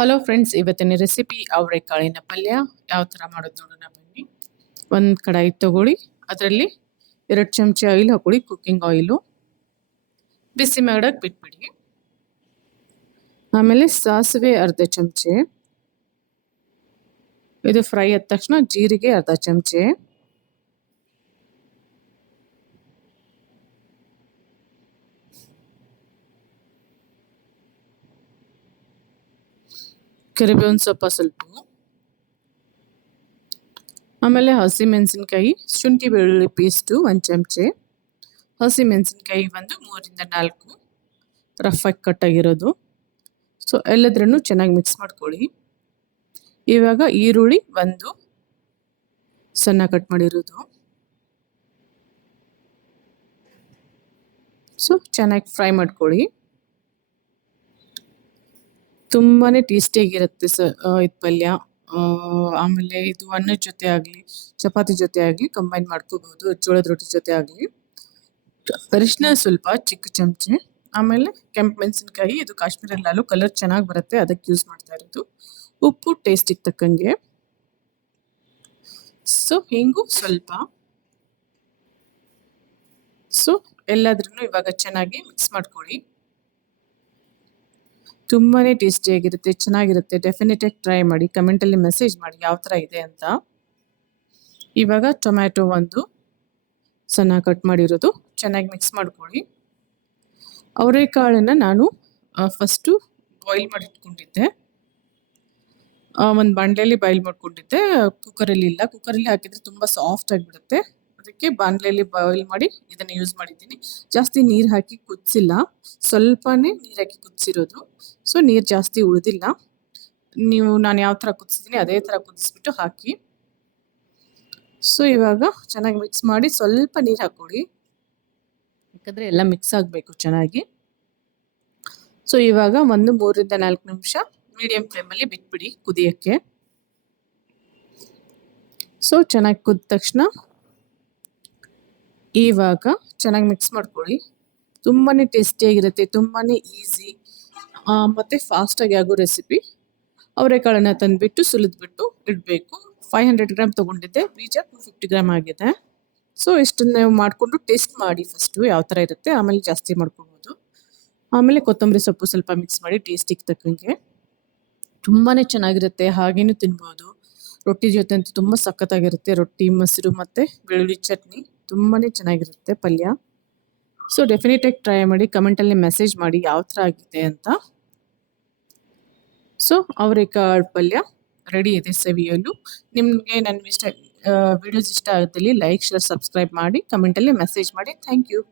Hello friends, ಇವತ್ತಿನ recipe ಅವರೆಕಾಳಿನ ಪಲ್ಯ. ಯಾವ ಥರ ಮಾಡೋದು ನೋಡೋಣ ಬನ್ನಿ. ಒಂದು ಕಡಾಯಿ ತಗೊಳ್ಳಿ, ಅದರಲ್ಲಿ 2 ಚಮಚ ಆಯಿಲ್ ಹಾಕೊಳ್ಳಿ. ಕುಕ್ಕಿಂಗ್ ಆಯಿಲು ಬಿಸಿ ಮಾಡಕ್ಕೆ ಬಿಟ್ಬಿಡಿ. ಆಮೇಲೆ ಸಾಸಿವೆ ಅರ್ಧ ಚಮಚೆ, ಇದು ಫ್ರೈ ಆದ ತಕ್ಷಣ ಜೀರಿಗೆ ಅರ್ಧ ಚಮಚೆ, ಕರಿಬೇವಿನ ಸೊಪ್ಪ ಸ್ವಲ್ಪ, ಆಮೇಲೆ ಹಸಿ ಮೆಣಸಿನ್ಕಾಯಿ, ಶುಂಠಿ ಬೆಳ್ಳುಳ್ಳಿ ಪೇಸ್ಟು 1 ಚಮಚೆ, ಹಸಿ ಮೆಣಸಿನ್ಕಾಯಿ ಒಂದು 3ರಿಂದ 4 ರಫ್ ಆಗಿ ಕಟ್ ಆಗಿರೋದು. ಸೊ ಎಲ್ಲದ್ರನ್ನು ಚೆನ್ನಾಗಿ ಮಿಕ್ಸ್ ಮಾಡ್ಕೊಳ್ಳಿ. ಇವಾಗ ಈರುಳ್ಳಿ ಒಂದು ಸಣ್ಣ ಕಟ್ ಮಾಡಿರೋದು. ಸೊ ಚೆನ್ನಾಗಿ ಫ್ರೈ ಮಾಡ್ಕೊಳ್ಳಿ. ತುಂಬಾ ಟೇಸ್ಟಿಯಾಗಿರುತ್ತೆ ಇದು ಪಲ್ಯ. ಆಮೇಲೆ ಇದು ಅನ್ನದ ಜೊತೆ ಆಗಲಿ, ಚಪಾತಿ ಜೊತೆ ಆಗಲಿ ಕಂಬೈನ್ ಮಾಡ್ಕೋಬಹುದು, ಜೋಳದ ರೊಟ್ಟಿ ಜೊತೆ ಆಗಲಿ. ಅರಿಶಿನ ಸ್ವಲ್ಪ ಚಿಕ್ಕ ಚಮಚೆ, ಆಮೇಲೆ ಕೆಂಪು ಮೆಣಸಿನ್ಕಾಯಿ, ಇದು ಕಾಶ್ಮೀರಿ ಲಾಲು, ಕಲರ್ ಚೆನ್ನಾಗಿ ಬರುತ್ತೆ ಅದಕ್ಕೆ ಯೂಸ್ ಮಾಡ್ತಾ ಇರೋದು. ಉಪ್ಪು ಟೇಸ್ಟಿಗೆ ತಕ್ಕಂಗೆ. ಸೊ ಹಿಂಗು ಸ್ವಲ್ಪ. ಸೊ ಎಲ್ಲಾದ್ರೂ ಇವಾಗ ಚೆನ್ನಾಗಿ ಮಿಕ್ಸ್ ಮಾಡ್ಕೊಳ್ಳಿ. ತುಂಬಾ ಟೇಸ್ಟಿಯಾಗಿರುತ್ತೆ, ಚೆನ್ನಾಗಿರುತ್ತೆ. ಡೆಫಿನೆಟಾಗಿ ಟ್ರೈ ಮಾಡಿ, ಕಮೆಂಟಲ್ಲಿ ಮೆಸೇಜ್ ಮಾಡಿ ಯಾವ ಥರ ಇದೆ ಅಂತ. ಇವಾಗ ಟೊಮ್ಯಾಟೊ ಒಂದು ಸಣ್ಣ ಕಟ್ ಮಾಡಿರೋದು ಚೆನ್ನಾಗಿ ಮಿಕ್ಸ್ ಮಾಡ್ಕೊಳ್ಳಿ. ಅವರೆಕಾಳನ್ನು ನಾನು ಫಸ್ಟು ಬಾಯ್ಲ್ ಮಾಡಿ ಇಟ್ಕೊಂಡಿದ್ದೆ. ಒಂದು ಬಾಣಲೆಯಲ್ಲಿ ಬಾಯ್ಲ್ ಮಾಡ್ಕೊಂಡಿದ್ದೆ, ಕುಕ್ಕರಲ್ಲಿ ಇಲ್ಲ. ಕುಕ್ಕರಲ್ಲಿ ಹಾಕಿದರೆ ತುಂಬ ಸಾಫ್ಟ್ ಆಗಿಬಿಡುತ್ತೆ, ಅದಕ್ಕೆ ಬಾಣಲೆಯಲ್ಲಿ ಬಾಯ್ಲ್ ಮಾಡಿ ಇದನ್ನು ಯೂಸ್ ಮಾಡಿದ್ದೀನಿ. ಜಾಸ್ತಿ ನೀರು ಹಾಕಿ ಕುದಿಸಿಲ್ಲ, ಸ್ವಲ್ಪನೇ ನೀರು ಹಾಕಿ ಕುದಿಸಿರೋದು. ಸೊ ನೀರು ಜಾಸ್ತಿ ಉಳಿದಿಲ್ಲ. ನೀವು ನಾನು ಯಾವ ಥರ ಕುದಿಸಿದ್ದೀನಿ ಅದೇ ಥರ ಕುದಿಸ್ಬಿಟ್ಟು ಹಾಕಿ. ಸೊ ಇವಾಗ ಚೆನ್ನಾಗಿ ಮಿಕ್ಸ್ ಮಾಡಿ ಸ್ವಲ್ಪ ನೀರು ಹಾಕ್ಕೊಳ್ಳಿ, ಯಾಕಂದರೆ ಎಲ್ಲ ಮಿಕ್ಸ್ ಆಗಬೇಕು ಚೆನ್ನಾಗಿ. ಸೊ ಇವಾಗ ಒಂದು 3ರಿಂದ 4 ನಿಮಿಷ ಮೀಡಿಯಂ ಫ್ಲೇಮಲ್ಲಿ ಬಿಟ್ಬಿಡಿ ಕುದಿಯೋಕ್ಕೆ. ಸೊ ಚೆನ್ನಾಗಿ ಕುದ್ದ ತಕ್ಷಣ ಇವಾಗ ಚೆನ್ನಾಗಿ ಮಿಕ್ಸ್ ಮಾಡ್ಕೊಳ್ಳಿ. ತುಂಬಾ ಟೇಸ್ಟಿಯಾಗಿರುತ್ತೆ, ತುಂಬಾ ಈಸಿ ಮತ್ತು ಫಾಸ್ಟಾಗಿ ಆಗೋ ರೆಸಿಪಿ. ಅವರೆಕಾಳನ್ನು ತಂದುಬಿಟ್ಟು ಸುಲಿದ್ಬಿಟ್ಟು ಇಡಬೇಕು. 500 ಗ್ರಾಮ್ ತೊಗೊಂಡಿದ್ದೆ, ಬೀಜ 250 ಗ್ರಾಮ್ ಆಗಿದೆ. ಸೊ ಇಷ್ಟನ್ನು ನೀವು ಮಾಡಿಕೊಂಡು ಟೇಸ್ಟ್ ಮಾಡಿ ಫಸ್ಟು ಯಾವ ಥರ ಇರುತ್ತೆ, ಆಮೇಲೆ ಜಾಸ್ತಿ ಮಾಡ್ಕೊಬೋದು. ಆಮೇಲೆ ಕೊತ್ತಂಬರಿ ಸೊಪ್ಪು ಸ್ವಲ್ಪ ಮಿಕ್ಸ್ ಮಾಡಿ ಟೇಸ್ಟಿಗೆ ತಕ್ಕಂಗೆ. ತುಂಬಾ ಚೆನ್ನಾಗಿರುತ್ತೆ, ಹಾಗೇನೂ ತಿನ್ಬೋದು. ರೊಟ್ಟಿ ಜೊತೆ ಅಂತೂ ತುಂಬ ಸಖತ್ತಾಗಿರುತ್ತೆ. ರೊಟ್ಟಿ, ಮೊಸರು ಮತ್ತು ಬೆಳ್ಳುಳ್ಳಿ ಚಟ್ನಿ ತುಂಬಾ ಚೆನ್ನಾಗಿರುತ್ತೆ ಪಲ್ಯ. ಸೊ ಡೆಫಿನೆಟಾಗಿ ಟ್ರೈ ಮಾಡಿ, ಕಮೆಂಟಲ್ಲಿ ಮೆಸೇಜ್ ಮಾಡಿ ಯಾವ ಥರ ಆಗಿದೆ ಅಂತ. ಸೊ ಅವರೆಕಾಳು ಪಲ್ಯ ರೆಡಿ ಇದೆ ಸವಿಯಲು. ನಿಮಗೆ ನನ್ನ ವಿಡಿಯೋಸ್ ಇಷ್ಟ ಆಗುತ್ತಲ್ಲಿ ಲೈಕ್, ಶೇರ್, ಸಬ್ಸ್ಕ್ರೈಬ್ ಮಾಡಿ, ಕಮೆಂಟಲ್ಲಿ ಮೆಸೇಜ್ ಮಾಡಿ. Thank you.